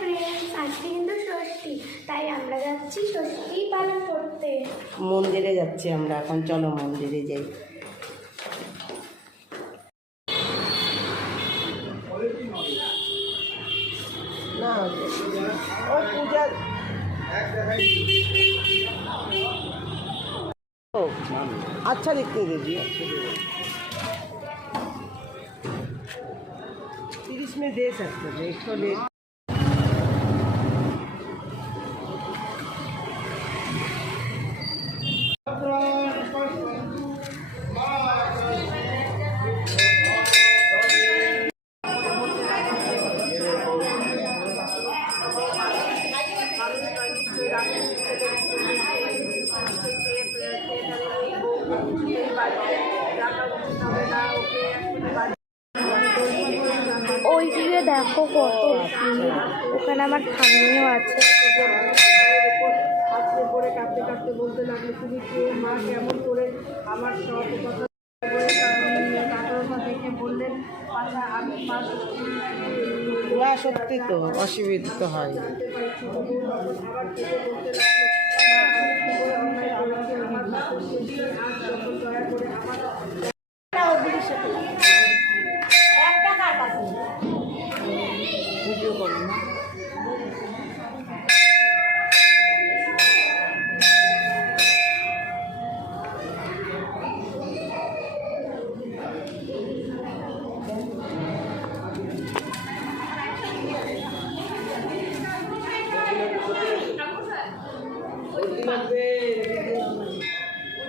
Friends, আজকে কিন্তু ষষ্ঠী, তাই আমরা যাচ্ছি ষষ্ঠী পালন করতে। মন্দিরে যাচ্ছি আমরা এখন, চলো মন্দিরে যাই। না ওই পূজা अच्छा दिखते दीजिए। 30 में दे सकते थे, 100 ले। ওইদিকে দেখো কত ভিড়, ওখানে আমার ঠাম্মিও আছে। করে কাঁদতে কাঁদতে বলতে লাগলো, তুমি কে মা, কেমন করে আমার সব কথা দেখে বললেন আমি না, সত্যি তো অসুবিধা তো হয়। ভিডিও করুন না।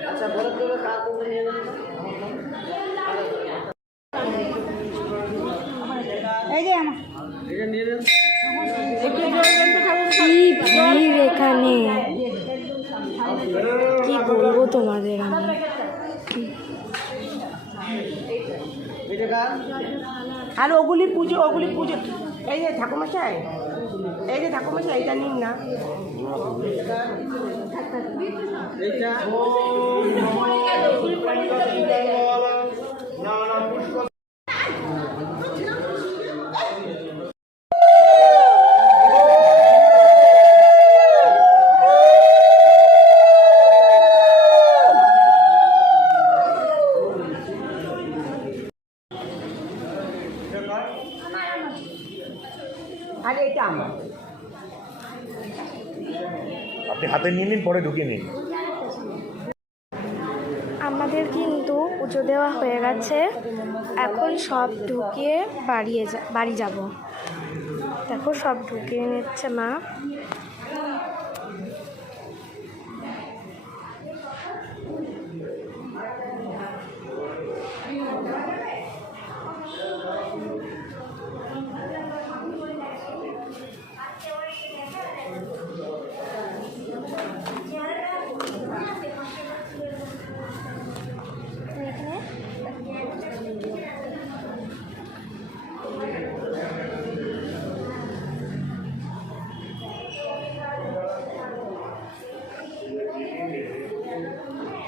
আচ্ছা বরফ দেবে কাকু নিয়ে এই যে আমার কি ভিড় এখানে, কি বলবো তোমাদের আমি। আর ওগুলি পুজো এই যে ঠাকুরমশাই, এইটা নিন না। আরে এটা আমার, আপনি হাতে নিয়ে নিন, পরে ঢুকিয়ে নিন। আমাদের কিন্তু পুজো দেওয়া হয়ে গেছে, এখন সব ঢুকিয়ে বাড়ি যাব। দেখো সব ঢুকিয়ে নিচ্ছে মা।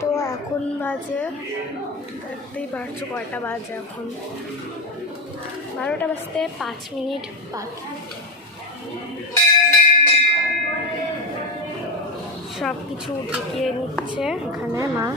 তো এখন বাজে, দেখতেই পারছো কয়টা বাজে, এখন 12টা বাজতে 5 মিনিট বাকি। সব কিছু ঢুকিয়ে নিচ্ছে এখানে মা।